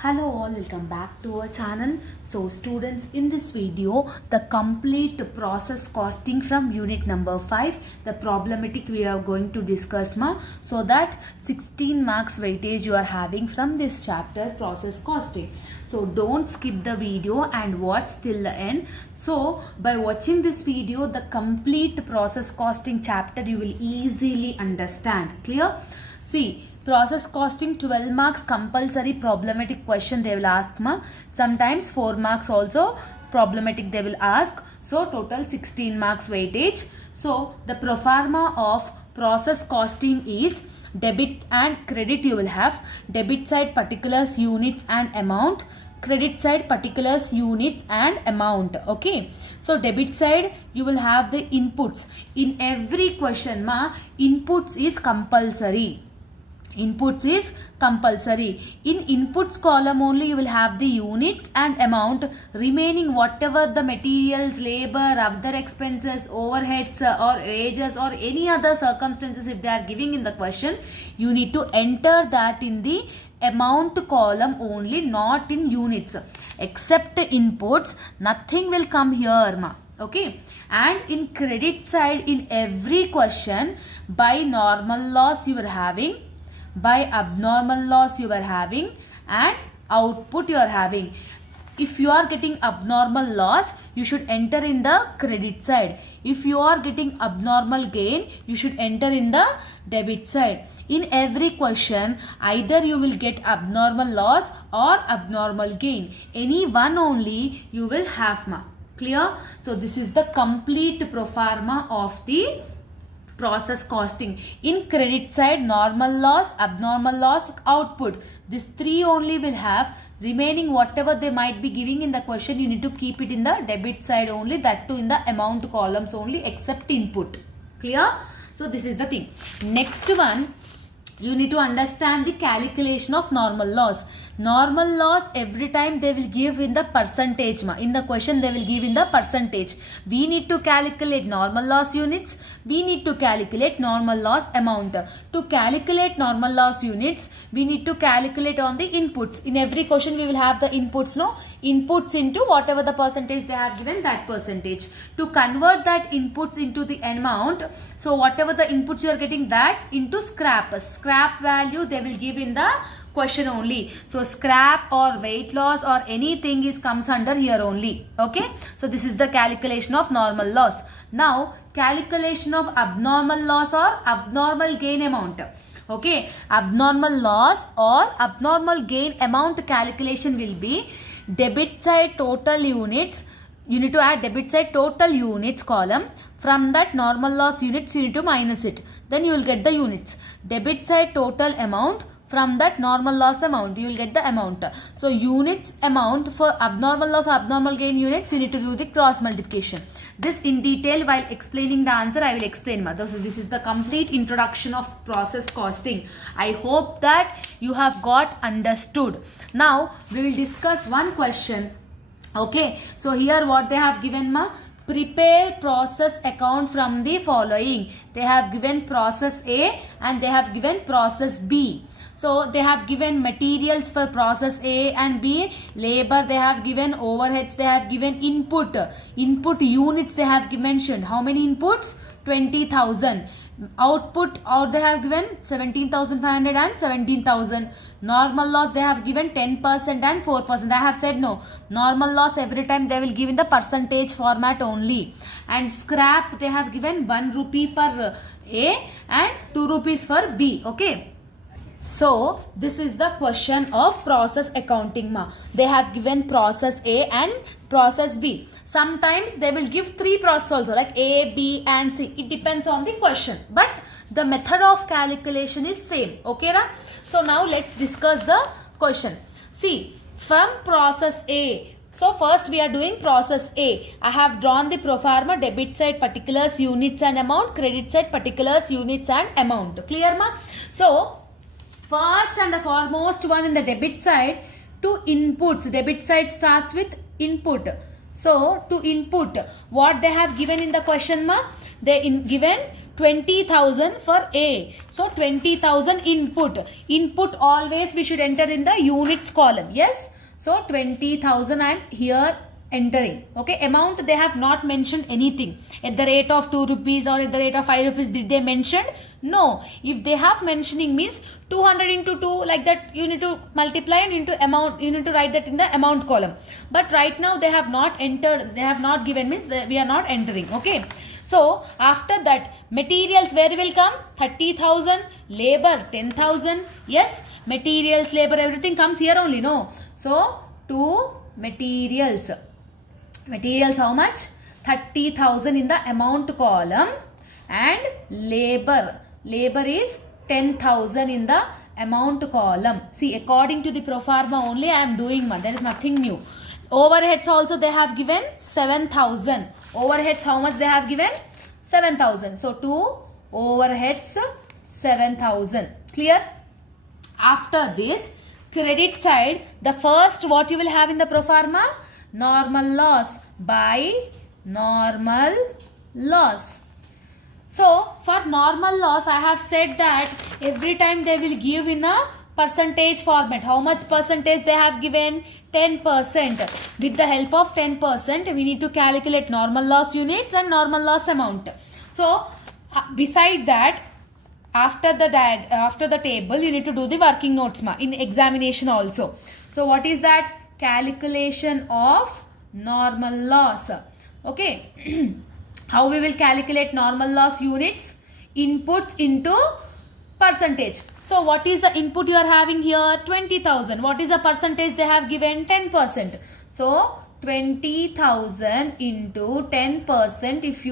Hello all, welcome back to our channel. So students, in this video the complete process costing from unit number 5, the problematic we are going to discuss so that 16 marks weightage you are having from this chapter, process costing. So don't skip the video and watch till the end. So by watching this video, the complete process costing chapter you will easily understand. Clear? See, process costing 12 marks compulsory problematic question they will ask sometimes 4 marks also problematic they will ask, so total 16 marks weightage. So the pro forma of process costing is debit and credit. You will have debit side particulars, units and amount, credit side particulars, units and amount. Okay, so debit side you will have the inputs. In every question inputs is compulsory. Inputs is compulsory. In inputs column only you will have the units and amount. Remaining whatever the materials, labor, other expenses, overheads or wages or any other circumstances if they are giving in the question, you need to enter that in the amount column only, not in units. Except inputs, nothing will come here okay. And in credit side, in every question, by normal loss you are having, by abnormal loss you are having, and output you are having. If you are getting abnormal loss, you should enter in the credit side. If you are getting abnormal gain, you should enter in the debit side. In every question, either you will get abnormal loss or abnormal gain. Any one only you will have Clear? So this is the complete pro forma of the process costing. In credit side, normal loss, abnormal loss, output. These three only will have. Remaining whatever they might be giving in the question, you need to keep it in the debit side only, that too in the amount columns only except input. Clear? So this is the thing. Next one, you need to understand the calculation of normal loss. Normal loss every time they will give in the percentage. In the question they will give in the percentage. We need to calculate normal loss units. We need to calculate normal loss amount. To calculate normal loss units, we need to calculate on the inputs. In every question we will have the inputs, inputs into whatever the percentage they have given, that percentage. To convert that inputs into the amount, so whatever the inputs you are getting, that into scrap. Scrap value they will give in the question only. So scrap or weight loss or anything is comes under here only. Okay. So this is the calculation of normal loss. Now calculation of abnormal loss or abnormal gain amount. Okay. Abnormal loss or abnormal gain amount calculation will be debit side total units. You need to add debit side total units column. From that normal loss units you need to minus it. Then you will get the units. Debit side total amount. From that normal loss amount you will get the amount. So units amount for abnormal loss, abnormal gain units, you need to do the cross multiplication. This in detail while explaining the answer I will explain. This is the complete introduction of process costing. I hope that you have got understood. Now we will discuss one question. Okay, so here what they have given prepare process account from the following. They have given process A and they have given process B. So they have given materials for process A and B, labor they have given, overheads they have given, input units they have mentioned. How many inputs? 20,000. Output they have given 17,500 and 17,000. Normal loss they have given 10% and 4%. I have said no. Normal loss every time they will give in the percentage format only. And scrap they have given 1 rupee per A and 2 rupees for B. Okay. So this is the question of process accounting They have given process A and process B. Sometimes they will give 3 process also, like A, B and C. It depends on the question. But the method of calculation is same. Okay, so now let's discuss the question. See, from process A. So first we are doing process A. I have drawn the pro forma, debit side particulars, units and amount, credit side particulars, units and amount. Clear So first and the foremost one in the debit side, to inputs. Debit side starts with input. So to input, what they have given in the question They given 20,000 for A. So 20,000 input. Input always we should enter in the units column. Yes. So 20,000 I am here entering. Okay. Amount they have not mentioned anything. At the rate of 2 rupees or at the rate of 5 rupees did they mention? No. If they have mentioning means 200 into 2 like that you need to multiply and into amount you need to write that in the amount column. But right now they have not entered, they have not given means we are not entering. Okay. So after that materials where will come? 30,000, labor 10,000. Yes, materials, labor, everything comes here only. No. So to materials. Materials how much? 30,000 in the amount column and labor. Labor is 10,000 in the amount column. See, according to the pro forma only I am doing. There is nothing new. Overheads also they have given 7,000. Overheads how much they have given? 7,000. So to overheads 7,000. Clear? After this credit side, the first what you will have in the pro forma? Normal loss by normal loss. So for normal loss I have said that every time they will give in a percentage format. How much percentage they have given? 10%. With the help of 10% we need to calculate normal loss units and normal loss amount. So beside that after the table you need to do the working notes in examination also. So what is that? Calculation of normal loss. Okay. How we will calculate normal loss units? Inputs into percentage. So what is the input you are having here? 20,000. What is the percentage they have given? 10%. So 20,000 into 10% if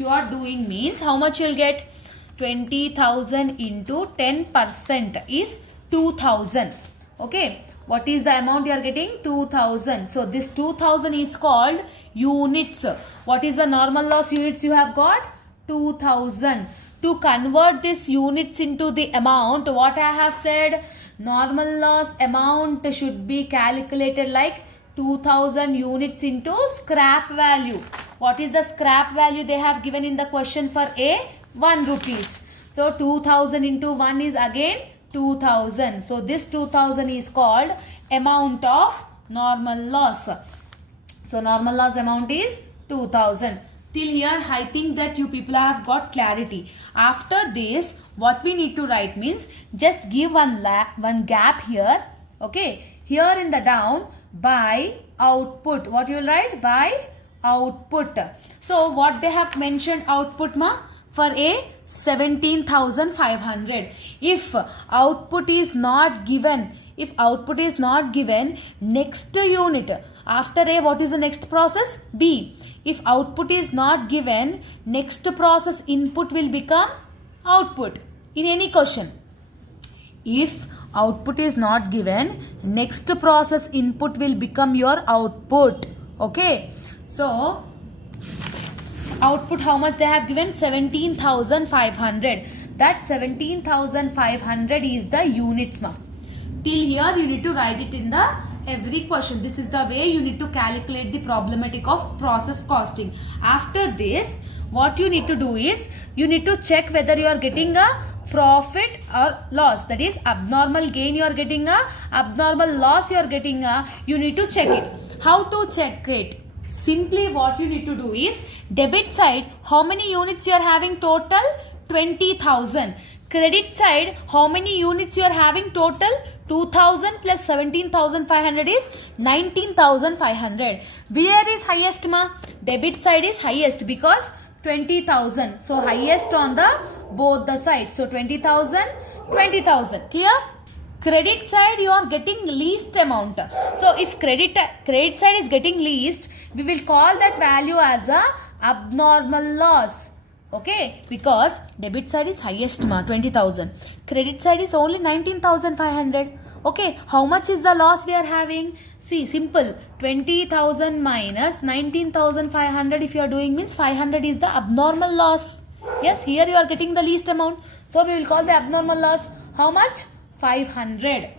you are doing means how much you will get? 20,000 into 10% is 2,000. Okay. What is the amount you are getting? 2,000. So this 2,000 is called units. What is the normal loss units you have got? 2,000. To convert this units into the amount, what I have said, normal loss amount should be calculated like 2,000 units into scrap value. What is the scrap value they have given in the question for A? 1 rupees. So 2,000 into 1 is again 2,000. So this 2,000 is called amount of normal loss. So normal loss amount is 2,000. Till here I think that you people have got clarity. After this what we need to write means just give one gap here. Okay. Here in the down by output. What you will write? By output. So what they have mentioned output ma? For A 17,500. If output is not given, next unit after A what is the next process? B. If output is not given, next process input will become output in any question. If output is not given, next process input will become your output. Okay. So output how much they have given? 17,500. That 17,500 is the units ma. Till here you need to write it in the every question. This is the way you need to calculate the problematic of process costing. After this what you need to do is you need to check whether you are getting a profit or loss. That is abnormal gain you are getting a, abnormal loss you are getting a. You need to check it. How to check it? Simply what you need to do is debit side how many units you are having total? 20,000. Credit side how many units you are having total? 2,000 plus 17,500 is 19,500. Where is highest ma? Debit side is highest because 20,000. So highest on the both the sides. So 20,000, 20,000. Clear? Credit side you are getting least amount. So if credit side is getting least, we will call that value as a abnormal loss. Okay, because debit side is highest ma 20,000. Credit side is only 19,500. Okay, how much is the loss we are having? See, simple. 20,000 minus 19,500 if you are doing means 500 is the abnormal loss. Yes, here you are getting the least amount. So we will call the abnormal loss. How much? 500.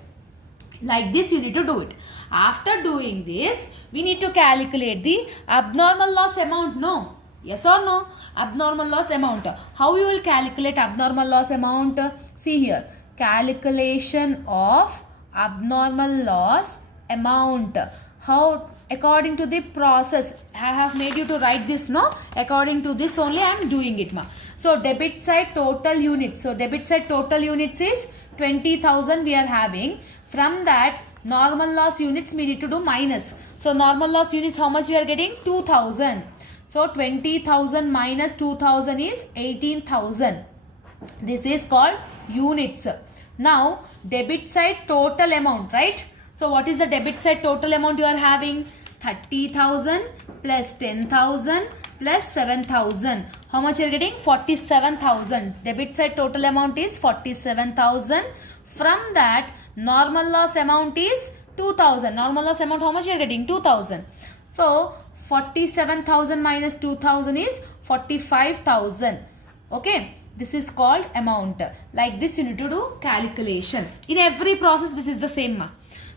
Like this you need to do it. After doing this, we need to calculate the abnormal loss amount. No. Yes or no? Abnormal loss amount. How you will calculate abnormal loss amount? See here. Calculation of abnormal loss amount. How? According to the process. I have made you to write this, no? According to this only I am doing it, ma. So debit side total units. So debit side total units is 20,000 we are having. From that normal loss units we need to do minus. So normal loss units how much we are getting? 2,000. So 20,000 minus 2,000 is 18,000. This is called units. Now debit side total amount, right? So what is the debit side total amount you are having? 30,000 plus 10,000 plus 7,000. How much you are getting? 47,000. Debit side total amount is 47,000. From that normal loss amount is 2,000. Normal loss amount how much you are getting? 2,000. So 47,000 minus 2,000 is 45,000. Okay. This is called amount. Like this you need to do calculation. In every process this is the same.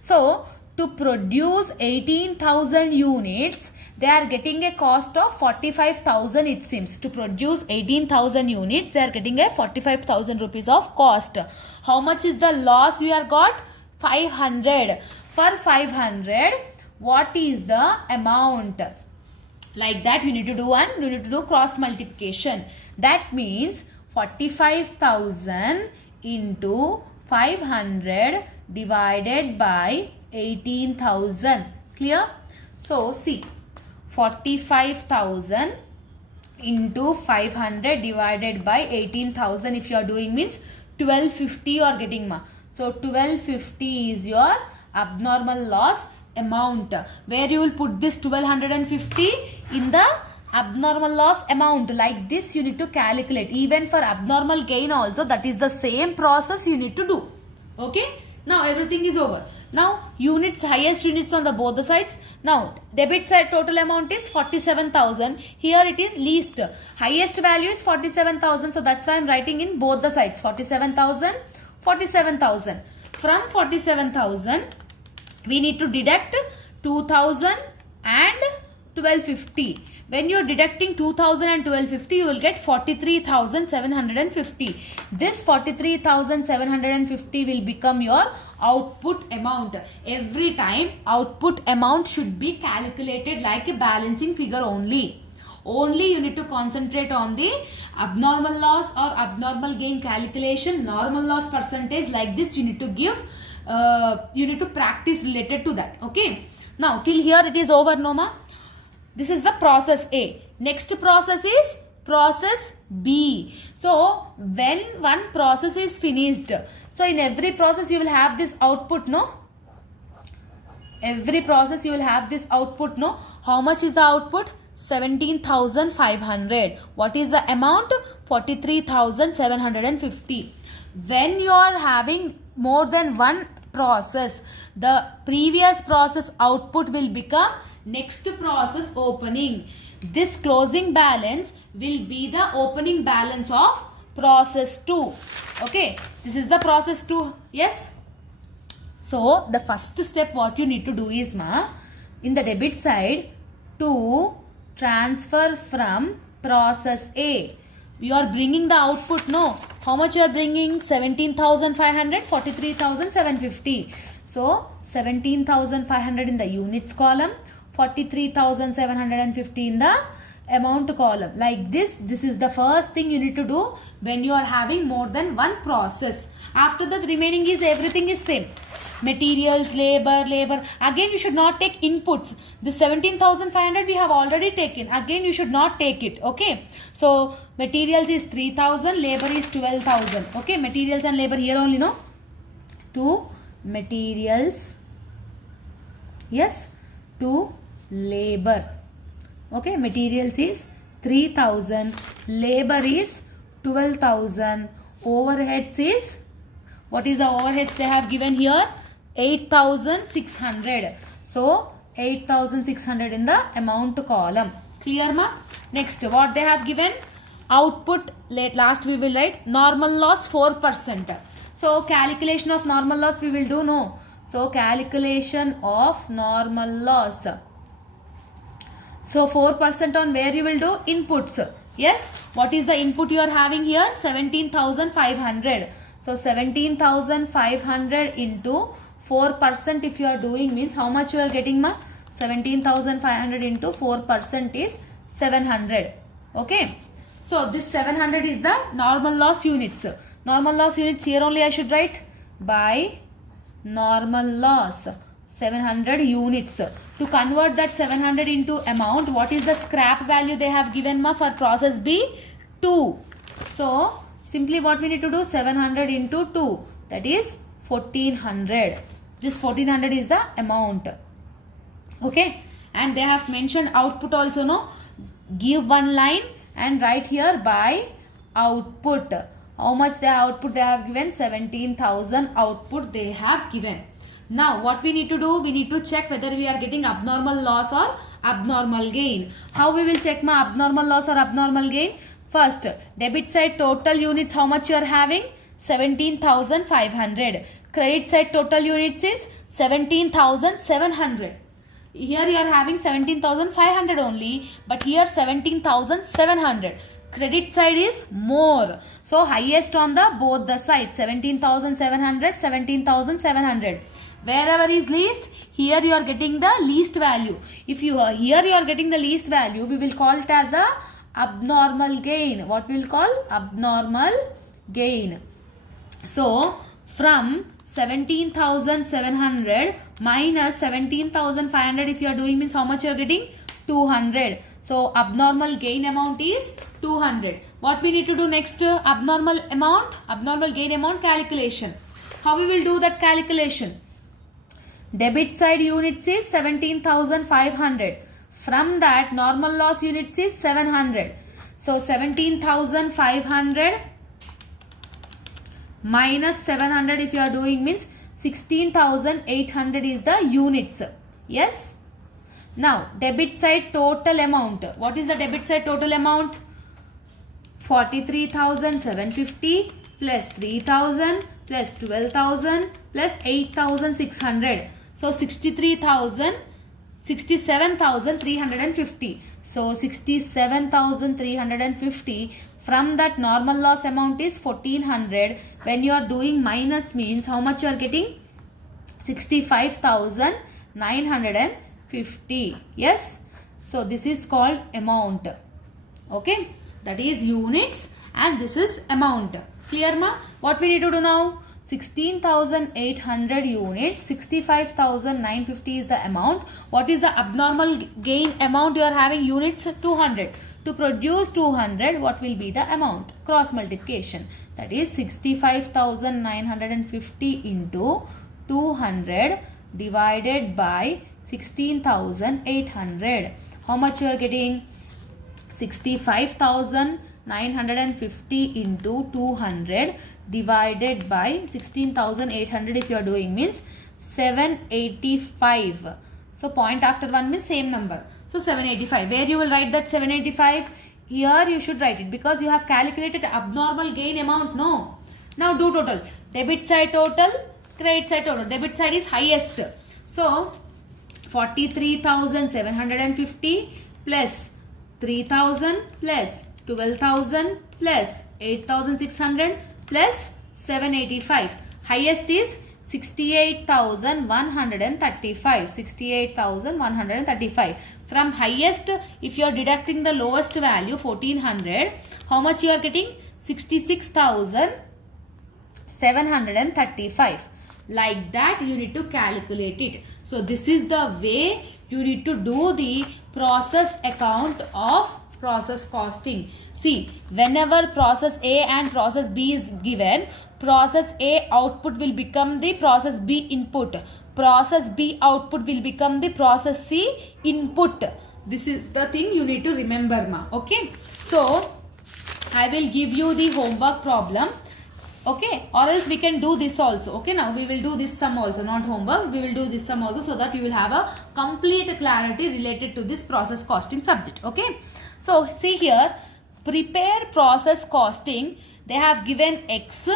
So to produce 18,000 units, they are getting a cost of 45,000 it seems. To produce 18,000 units, they are getting a 45,000 rupees of cost. How much is the loss we are got? 500. For 500, what is the amount? Like that we need to do we need to do cross multiplication. That means 45,000 into 500 divided by 18,000. Clear? So see, 45,000 into 500 divided by 18,000 if you are doing means 1250 you are getting, ma. So 1250 is your abnormal loss amount. Where you will put this 1250? In the abnormal loss amount. Like this you need to calculate. Even for abnormal gain also, that is the same process you need to do. Okay. Now everything is over. Now units, highest units on the both the sides. Now debit side total amount is 47,000. Here it is least. Highest value is 47,000. So that's why I am writing in both the sides. 47,000, 47,000. From 47,000 we need to deduct 2,000 and 1250. When you are deducting 2,000 and 1250, you will get 43,750. This 43,750 will become your output amount. Every time output amount should be calculated like a balancing figure only. Only you need to concentrate on the abnormal loss or abnormal gain calculation, normal loss percentage. Like this you need to give, you need to practice related to that. Okay. Now till here it is over, Noma. This is the process A. Next process is process B. So when one process is finished, so in every process you will have this output, no? Every process you will have this output, no? How much is the output? 17,500. What is the amount? 43,750. When you are having more than one process, the previous process output will become next process opening. This closing balance will be the opening balance of process 2. Okay, this is the process 2. Yes. So the first step what you need to do is, ma, in the debit side, to transfer from process A. You are bringing the output, no? How much you are bringing? 17,500, 43,750. So 17,500 in the units column, 43,750 in the amount column. Like this is the first thing you need to do when you are having more than one process. After that, remaining is everything is same. Materials, labor. Again you should not take inputs. The 17,500 we have already taken. Again you should not take it. Okay. So materials is 3,000, labor is 12,000. Okay. Materials and labor here only, no? To materials. Yes. To labor. Okay. Materials is 3,000. Labor is 12,000. Overheads is, what is the overheads they have given here? 8,600. So 8,600 in the amount column. Clear, ma? Next, what they have given? Output, last we will write normal loss 4%. So calculation of normal loss we will do, no? So calculation of normal loss. So 4% on where you will do? Inputs. Yes. What is the input you are having here? 17,500. So 17,500 into 4% if you are doing means how much you are getting, ma? 17,500 into 4% is 700. Okay. So this 700 is the normal loss units. Normal loss units here only I should write by normal loss 700 units. To convert that 700 into amount, what is the scrap value they have given, ma, for process B? 2. So simply what we need to do? 700 into 2, that is 1400. This 1400 is the amount. Okay. And they have mentioned output also, no? Give one line and write here by output. How much the output they have given? 17,000 output they have given. Now what we need to do? We need to check whether we are getting abnormal loss or abnormal gain. How we will check, ma, abnormal loss or abnormal gain? First, debit side total units, how much you are having? 17,500. Credit side total units is 17,700. Here you are having 17,500 only, but here 17,700. Credit side is more. So highest on the both the sides, 17,700, 17,700. Wherever is least, here you are getting the least value. If you are here you are getting the least value, we will call it as a abnormal gain. What we will call? Abnormal gain. So from 17,700 minus 17,500 if you are doing means how much you are getting? 200. So abnormal gain amount is 200. What we need to do next? Abnormal gain amount calculation. How we will do that calculation? Debit side units is 17,500. From that normal loss units is 700. So 17,500 minus 700 if you are doing means 16,800 is the units. Yes. Now debit side total amount. What is the debit side total amount? 43,750 plus 3,000 plus 12,000 plus 8,600. So 67,350. So 67,350. From that normal loss amount is 1400. When you are doing minus means how much you are getting? 65,950. Yes. So this is called amount. Okay. That is units and this is amount. Clear, ma? What we need to do now? 16,800 units, 65,950 is the amount. What is the abnormal gain amount you are having? Units 200. To produce 200, what will be the amount? Cross multiplication. That is 65,950 into 200 divided by 16,800. How much you are getting? 65,950 into 200 divided by 16,800 if you are doing means 785. So point after one means same number. So 785. Where you will write that 785? Here you should write it because you have calculated abnormal gain amount. No. Now do total. Debit side total, credit side total. Debit side is highest. So 43,750 plus 3,000 plus 12,000 plus 8,600 plus 785. Highest is 68,135. 68,135. From highest, if you are deducting the lowest value 1400, how much you are getting? 66,735. Like that you need to calculate it. So this is the way you need to do the process account of process costing. See, whenever process A and process B is given, process A output will become the process B input. Process B output will become the process C input. This is the thing you need to remember, ma. Okay. So, I will give you the homework problem. Okay. Or else we can do this also. Okay. Now, we will do this sum also. Not homework. We will do this sum also so that you will have a complete clarity related to this process costing subject. Okay. So, see here. Prepare process costing. They have given X,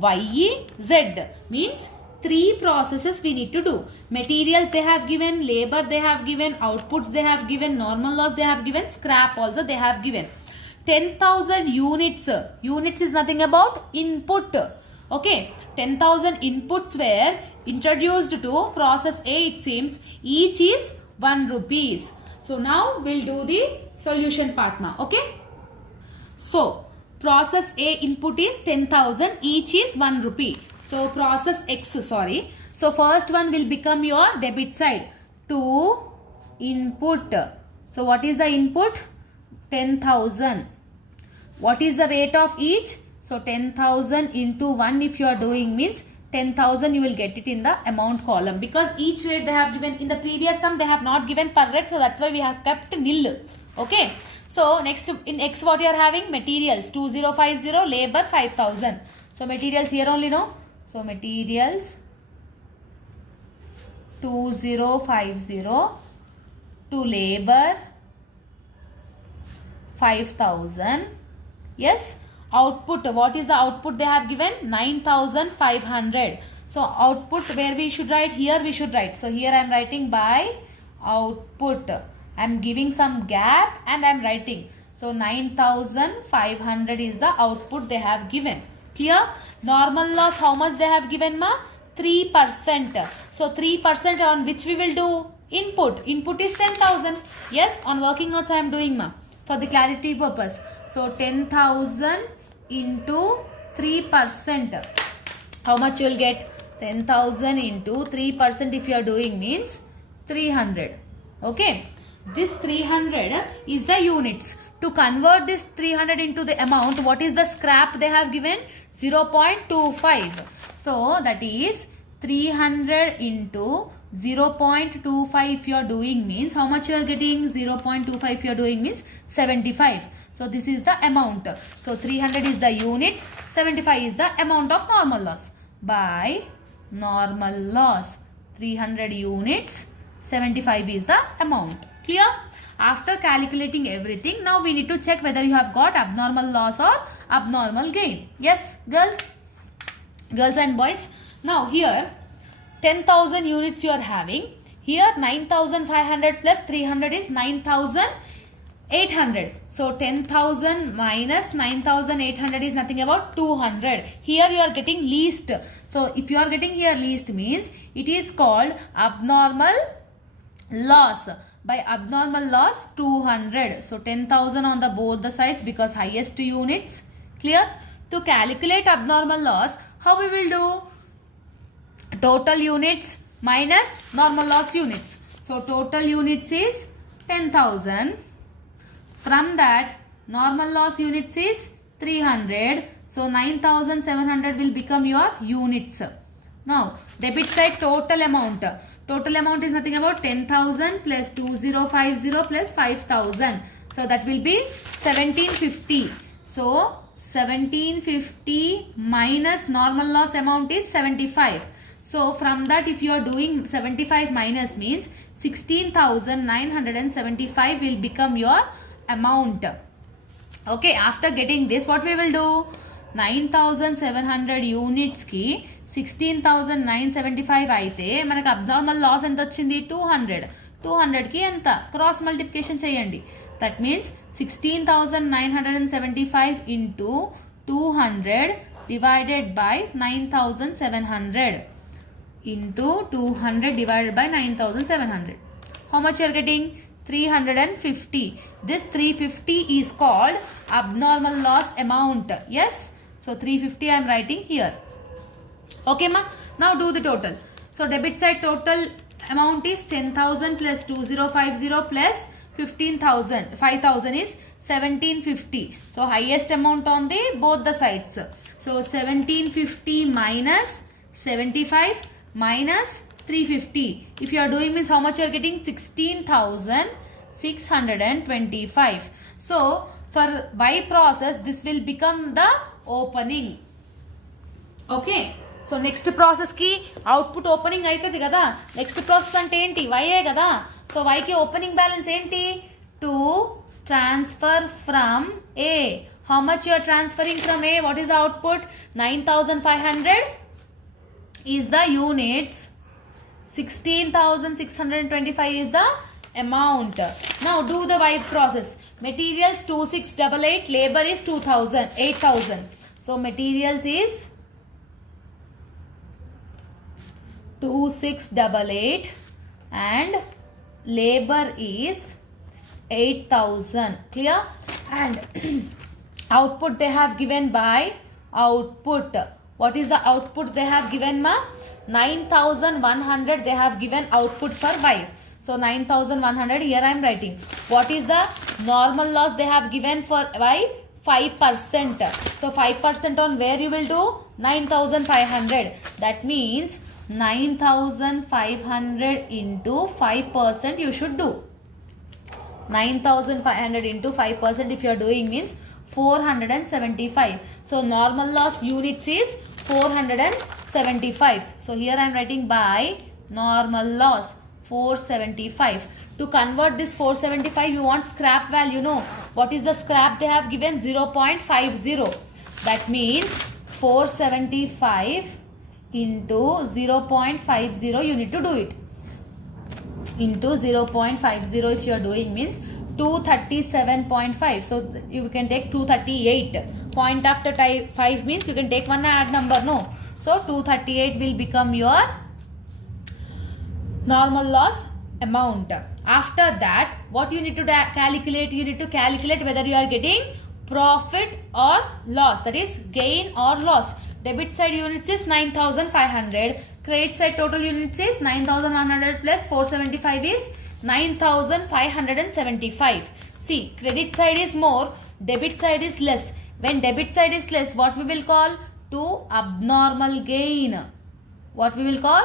Y, Z. Means three processes we need to do. Materials they have given, labor they have given, outputs they have given, normal loss they have given, scrap also they have given. 10,000 units. Units is nothing about input. Okay, 10,000 inputs were introduced to process A, it seems. Each is 1 rupees. So now we'll do the solution part now. Okay. So process A input is 10,000, each is 1 rupee. So process X, sorry. So first one will become your debit side. To input. So what is the input? 10,000. What is the rate of each? So 10,000 into 1 if you are doing means 10,000 you will get it in the amount column. Because each rate they have given in the previous sum they have not given per rate. So that's why we have kept nil. Okay. So next in X what you are having? Materials 2050, labor 5,000. So materials here only, no? So materials 2050 to labor 5,000. Yes. Output, what is the output they have given? 9,500. So output where we should write? Here we should write. So here I am writing by output. I am giving some gap and I am writing. So 9,500 is the output they have given. Clear? Normal loss how much they have given, ma? 3%. So 3% on which we will do? Input. Input is 10,000. Yes, on working notes I am doing, ma, for the clarity purpose. So 10,000 into 3%. How much you will get? 10,000 into 3% if you are doing means 300. Okay. This 300 is the units. To convert this 300 into the amount, what is the scrap they have given? 0.25. So that is 300 into 0.25 if you are doing means how much you are getting? 0.25 if you are doing means 75. So this is the amount. So 300 is the units, 75 is the amount of normal loss. By normal loss, 300 units, 75 is the amount. Clear? After calculating everything, now we need to check whether you have got abnormal loss or abnormal gain. Yes, girls? Girls and boys. Now here, 10,000 units you are having. Here 9,500 plus 300 is 9,800. So 10,000 minus 9,800 is nothing about 200. Here you are getting least. So if you are getting here least means it is called abnormal loss. By abnormal loss 200. So 10,000 on the both the sides because highest units. Clear? To calculate abnormal loss, how we will do? Total units minus normal loss units. So total units is 10,000. From that normal loss units is 300. So 9,700 will become your units. Now debit side total amount. Total amount is nothing about 10,000 plus 2050 plus 5,000. So that will be 1750. So 1750 minus normal loss amount is 75. So from that if you are doing 75 minus means 16,975 will become your amount. Okay, after getting this what we will do? 9,700 units ki 16,975 అయితే మనకు abnormal loss ఎంత వచ్చింది? 200. 200 కి ఎంత? Cross multiplication చేయండి. That means 16,975 into 200 divided by 9,700 into 200 divided by 9,700. How much you are getting? 350. This 350 is called abnormal loss amount. Yes. So 350 I am writing here. Okay ma. Now do the total. So debit side total amount is 10,000 plus 2050 plus 15,000. 5,000 is 1750. So highest amount on the both the sides. So 1750 minus 75 minus 350. If you are doing means how much you are getting? 16,625. So for Y process this will become the opening. Okay. So next process ki output opening aitadi kada. Next process ante enti? Y e kada. So Y ki opening balance enti? To transfer from A. How much you are transferring from A? What is the output? 9,500 is the units, 16,625 is the amount. Now do the Y process. Materials 2688, labor is 8,000. So materials is 2688 and labor is 8,000. Clear? And output they have given by output. What is the output they have given, ma? 9,100 they have given output for Y. So 9,100 here I am writing. What is the normal loss they have given for Y? 5%. So 5% on where you will do? 9,500. That means 9,500 into 5% you should do. 9,500 into 5% if you are doing means 475. So normal loss units is 475. So here I am writing by normal loss 475. To convert this 475 you want scrap value, no? What is the scrap they have given? 0.50. That means 475 into 0.50 you need to do it. Into 0.50 if you are doing means 237.5. So you can take 238. Point after 5 means you can take one odd number, no? So 238 will become your normal loss amount. After that, what you need to calculate? You need to calculate whether you are getting profit or loss, that is gain or loss. Debit side units is 9,500. Credit side total units is 9,100 plus 475 is 9,575. See, credit side is more, debit side is less. When debit side is less, what we will call? To abnormal gain. What we will call?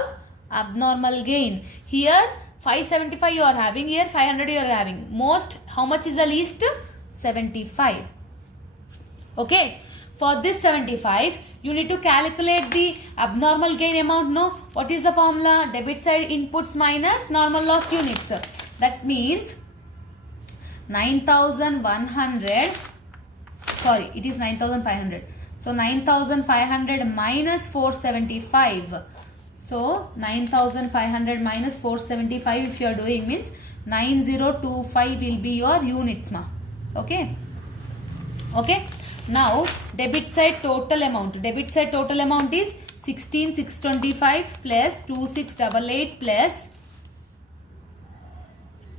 Abnormal gain. Here 575 you are having, here 500 you are having. Most, how much is the least? 75. Okay. For this 75, you need to calculate the abnormal gain amount, no? What is the formula? Debit side inputs minus normal loss units. That means 9,100, sorry, it is 9,500. So 9,500 minus 475. So 9,500 minus 475 if you are doing means 9025 will be your units, ma. Okay. Okay. Now debit side total amount. Debit side total amount is 16,625 plus 2,688 plus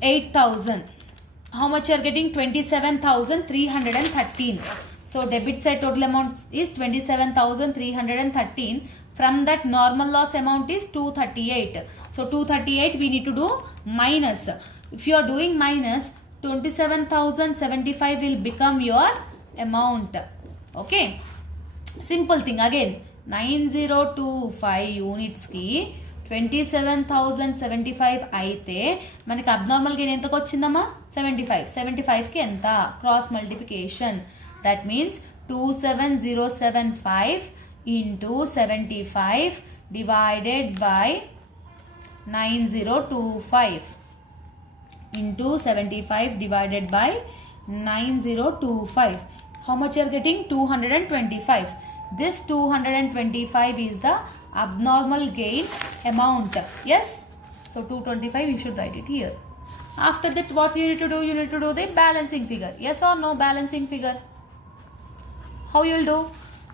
8,000. How much you are getting? 27,313. So debit side total amount is 27,313. From that normal loss amount is 238. So 238 we need to do minus. If you are doing minus, 27,075 will become your amount. Okay. Simple thing again. 9025 units ki 27,075 అయితే మనకి abnormal gain ఎంతకు వచ్చిందమ్మా? 75. 75 కి ఎంత? Cross multiplication. That means 27075 into 75 divided by 9025 into 75 divided by 9025. How much you are getting? 225. This 225 is the abnormal gain amount. Yes? So 225 you should write it here. After that what you need to do? You need to do the balancing figure. Yes or no? Balancing figure. How you will do?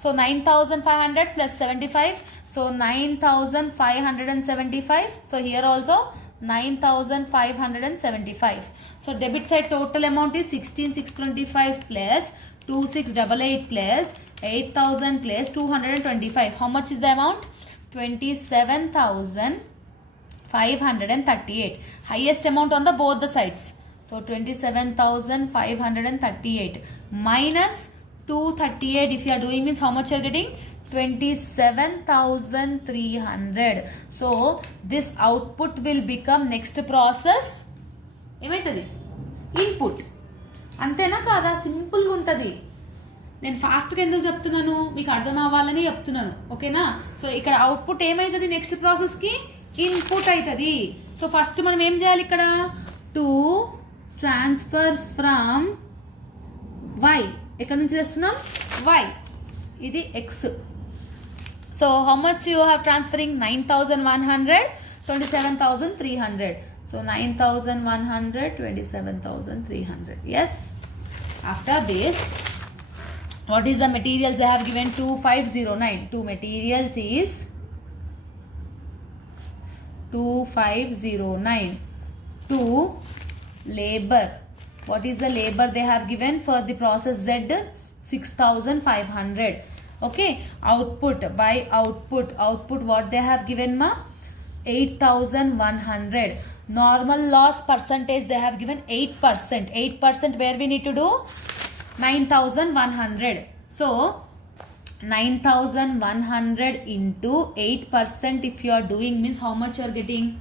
So 9,500 plus 75. So 9,575. So here also 9,575. So debit side total amount is 16,625 plus 2,688 plus 8,000 plus 225. How much is the amount? 27,538. Highest amount on the both the sides. So 27,538 minus 238 if you are doing means how much you are getting? 27,300. So this output will become next process ఏమైతుంది? Input. అంతేనా కాదా? సింపుల్గా ఉంటుంది. నేను ఫాస్ట్గా ఎందుకు చెప్తున్నాను? మీకు అర్థం అవ్వాలని చెప్తున్నాను. ఓకేనా? సో ఇక్కడ అవుట్పుట్ ఏమవుతుంది? నెక్స్ట్ ప్రాసెస్కి ఇన్పుట్ అవుతుంది. సో ఫస్ట్ మనం ఏం చేయాలి ఇక్కడ? To transfer from Y. ఎక్కడ నుంచి తెస్తున్నాం? వై. ఇది X. So how much you have transferring? 9,100, 27,300. So 9,100, 27,300. Yes. After this, what is the materials they have given? 2509. Two materials is 2509. 2 labor. What is the labor they have given for the process Z? 6,500. Okay. Output, by output what they have given ma? 8,100. Normal loss percentage they have given 8%. 8% where we need to do? 9,100. So 9,100 into 8% if you are doing means how much you are getting?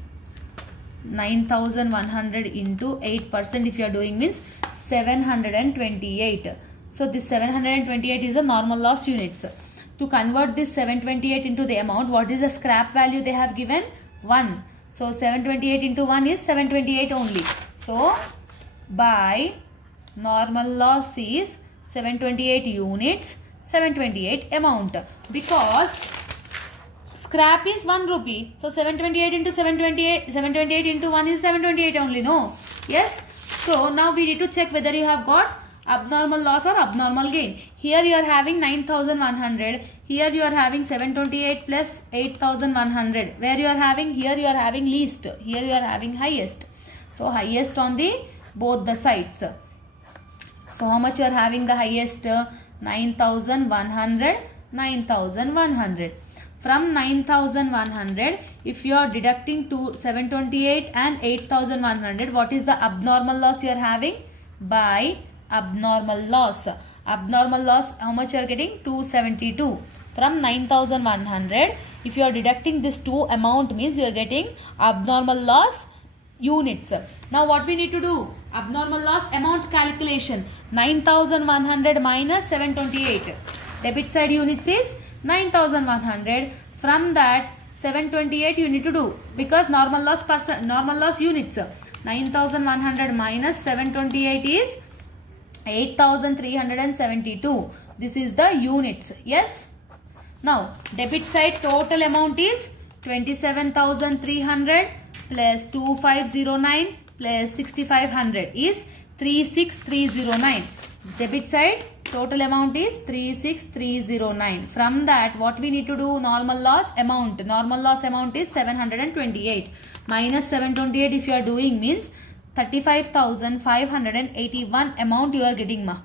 9,100 into 8% if you are doing means 728. So this 728 is the normal loss units. To convert this 728 into the amount, what is the scrap value they have given? 1. So 728 into 1 is 728 only. So by normal loss is 728 units, 728 amount, because scrap is 1 rupee. So 728 into 728 into 1 is 728 only, no? Yes. So now we need to check whether you have got abnormal loss or abnormal gain. Here you are having 9,100. Here you are having 728 plus 8,100. Where you are having? Here you are having least. Here you are having highest. So highest on the both the sides. So how much you are having the highest? 9,100, 9,100. From 9,100, if you are deducting 728 and 8,100, what is the abnormal loss you are having? By abnormal loss. Abnormal loss, how much you are getting? 272. From 9,100, if you are deducting this 2 amount means you are getting abnormal loss units. Now what we need to do? Abnormal loss amount calculation. 9,100 minus 728. Debit side units is 9,100. From that 728 you need to do, because normal loss units. 9,100 minus 728 is 8,372. This is the units. Yes. Now debit side total amount is 27,300 plus 2509 plus 6,500 is 36,309. Debit side total amount is 36,309. From that what we need to do? Normal loss amount. Normal loss amount is 728 minus 728 if you are doing means 35,581 amount you are getting ma.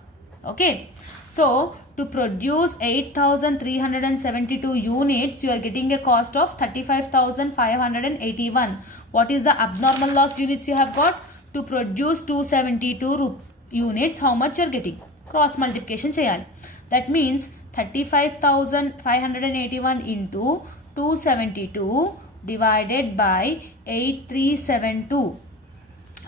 Okay. So to produce 8,372 units you are getting a cost of 35,581. What is the abnormal loss units you have got? To produce 272 units, how much you are getting? Cross multiplication cheyali. That means 35,581 into 272 divided by 8372.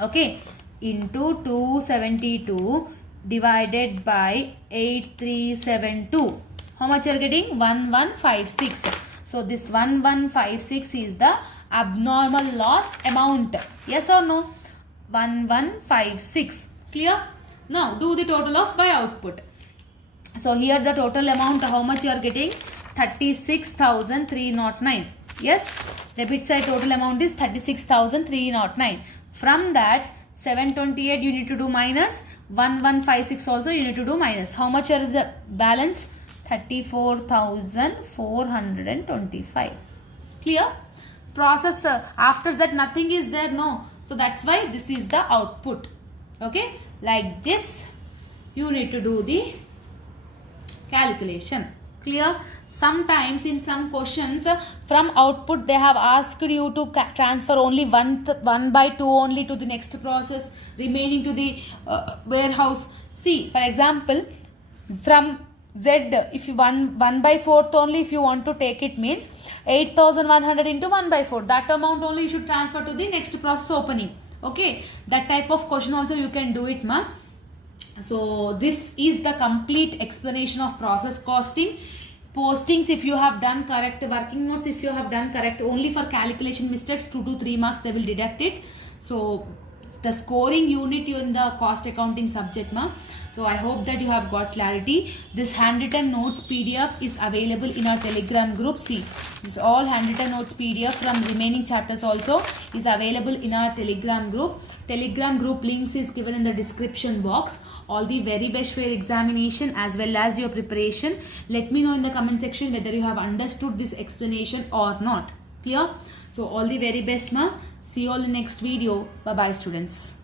Okay, into 272 divided by 8372. How much you are getting? 1156. So this 1156 is the abnormal loss amount. Yes or no? 1156. Clear? Now do the total of by output. So here the total amount, how much you are getting? 36,309. Yes, debit side total amount is 36,309. From that 728 you need to do minus, 1156 also you need to do minus. How much are the balance? 34,425. Clear? Process after that nothing is there, no. So that's why this is the output. Okay, like this you need to do the calculation. Clear? Sometimes in some questions from output they have asked you to transfer only 1/2 only to the next process, remaining to the warehouse. See, for example, from Z, if you 1/4 only if you want to take it means 8,100 into 1/4. That amount only you should transfer to the next process opening. Okay, that type of question also you can do it, ma. So this is the complete explanation of process costing. Postings if you have done correct, working notes if you have done correct, only for calculation mistakes 2 to 3 marks they will deduct it. So the scoring unit in the cost accounting subject ma. So I hope that you have got clarity. This handwritten notes PDF is available in our Telegram group. See, this all handwritten notes PDF from remaining chapters also is available in our Telegram group. Telegram group links is given in the description box. All the very best for your examination as well as your preparation. Let me know in the comment section whether you have understood this explanation or not. Clear? So all the very best ma. See you all in next video. Bye bye students.